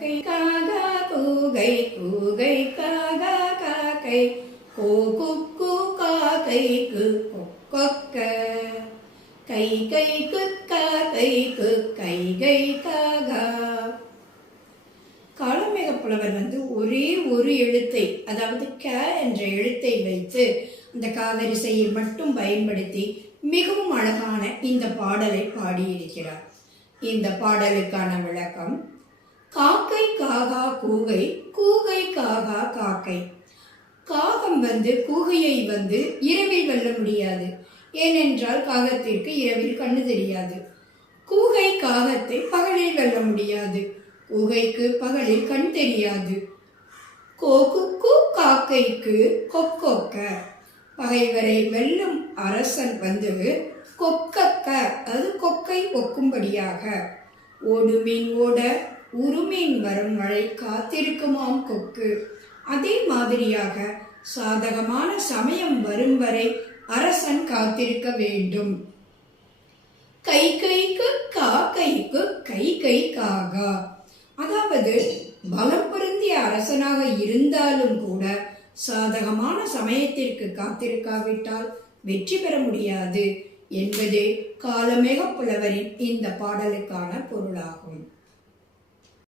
கை காகா கூகை கூகை காகா காக்கை கோ குக்கு காக்கைக்கு. கொக்க கை கை காக்கைக்கு கை கை காகா காலமேக புலவர் வந்து ஒரே ஒரு எழுத்தை அதாவது க என்ற எழுத்தை வைத்து அந்த காவரிசையை மட்டும் பயன்படுத்தி மிகவும் அழகான இந்த பாடலை பாடியிருக்கிறார். இந்த பாடலுக்கான விளக்கம் காக்கை காகா கூகை கூகை காகா காக்கை. காகம் வந்து கூகையை வந்து இரவில் வெல்ல முடியாது. ஏனென்றால் காகத்திற்கு இரவில் கண்ணு தெரியாது. கூகை காகத்தை பகலில் வெல்ல முடியாது. கூகைக்கு பகலில் கண் தெரியாது. கோகுக்கு காக்கைக்கு கொக்கொக்க பகைவரை வெல்லும் அரசன் வந்து கொக்கக்க அது கொக்கை ஒக்கும்படியாக. ஓடுமீன் ஓட உருமீன் வரும் வரை காத்திருக்குமாம் கொக்கு. அதே மாதிரியாக சாதகமான சமயம் வரும் வரை அரசன் காத்திருக்க வேண்டும். கை கைக்கு கா கைக்கு கை கை காகா அதாவது பலம் பொருந்திய அரசனாக இருந்தாலும் கூட சாதகமான சமயத்திற்கு காத்திருக்காவிட்டால் வெற்றி பெற முடியாது என்பதே காலமேக புலவரின் இந்த பாடலுக்கான பொருளாகும்.